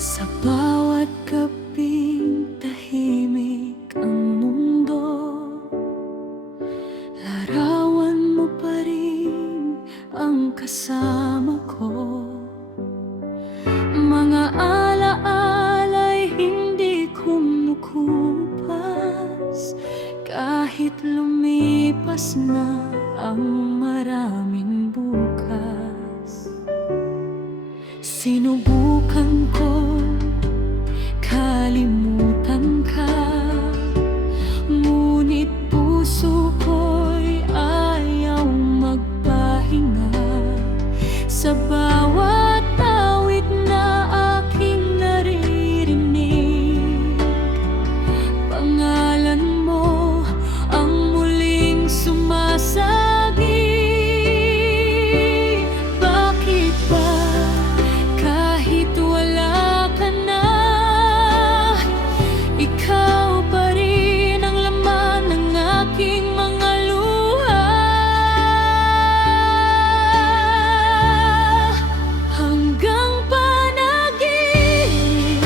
Sa bawat gabing tahimik ang mundo, larawan mo pa rin ang kasama ko. Mga alaala'y hindi kumukupas, kahit lumipas na ang maraming bukas. Sinubukan ko kalimutan ka, ngunit puso ko'y ayaw magpahinga. Sa bawat awit na aking naririnig, pangalan mo ang muling sumasagi. Bakit ba kahit wala ka na, ikaw pa rin ang laman ng aking mga luha? Hanggang panaginip,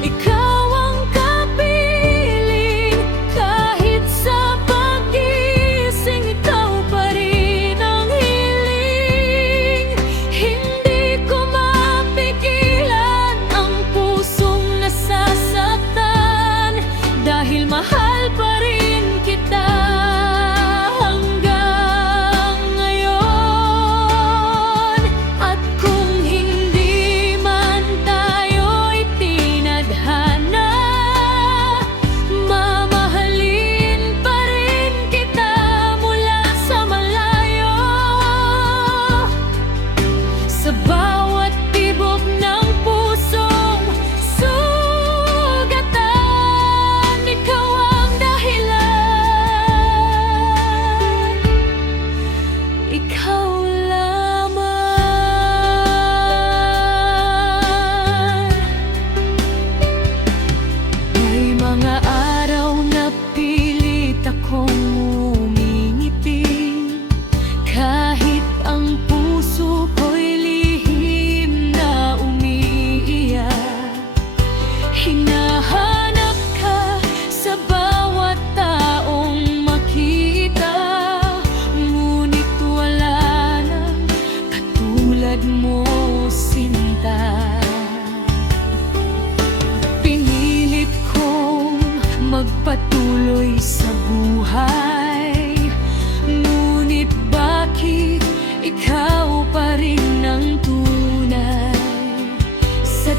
ikaw ang kapiling. Kahit sa pag-gising, ikaw pa rin ang hiling. Hindi ko mapigilan ang pusong nasasaktan, dahil mahal pa rin kita hanggang ngayon. At kung hindi man tayo'y tinadhana, mamahalin pa rin kita mula sa malayo. Sa bawat tibok ng pusong sugatan, ikaw ang dahilan, ikaw lamang. May mga araw na pilit akong umingiti, kahit ang puso ko'y lihim na umiiyak. Hinahanap ka sa bawat taong makita, ngunit wala nang katulad mo, sinta. Pinilit kong magpatuloy sa buhay, ngunit bakit ikaw pa rin ang tunay sa